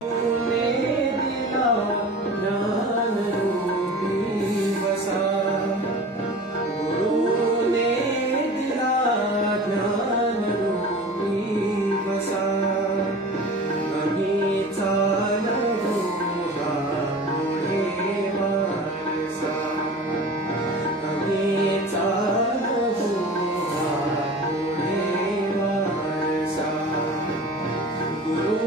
ने दिला ज्ञान रूपी वसा, गुरु ने दिला ज्ञान रूपी वसा, कमी चालवू हा पुढे वारसा, कमी चालवू हा पुढे वारसा, गुरु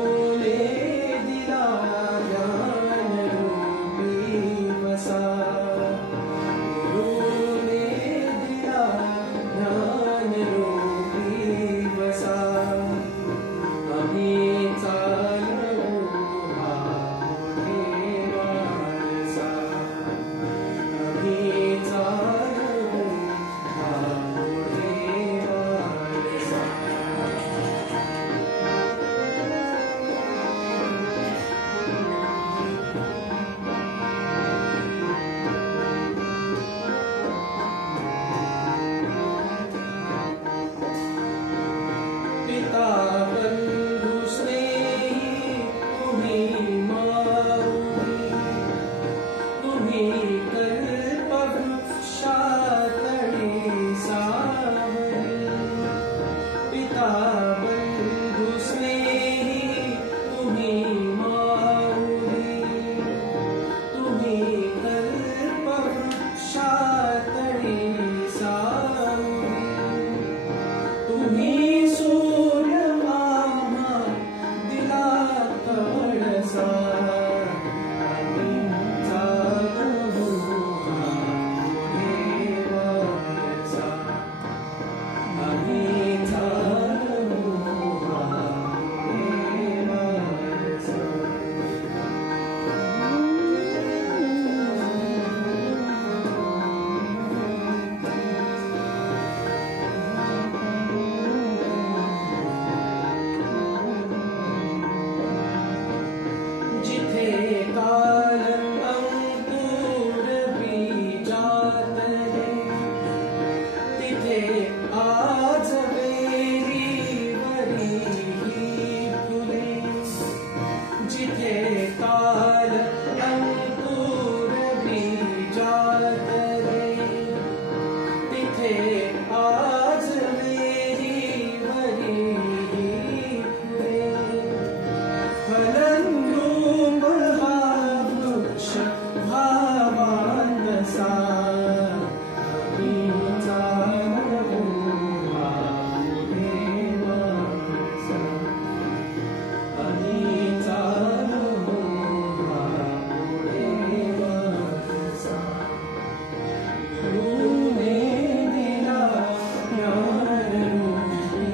पिता बंधु स्नेही तुम्ही माऊली, तुम्ही कल्पवृक्षातळी सावली, पिता बंधु स्नेही तुम्ही माऊली, तुम्ही कल्पवृक्षातळी सावली, तुम्ही काल अंकुर बीजात रे, तिथे आज वेलीवरी ही फुले, जिथे काल अंकुर बीजात रे, तिथे आज वेलीवरी ही फुले, फलंदूम भावांतसा, कमी चालवू हा पुढे वारसा, कमी चालवू हा पुढे वारसा, गुरुने दिला ज्ञान रूपी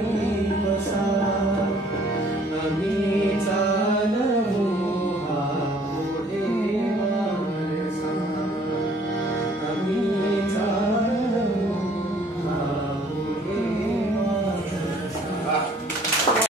वसा, कमी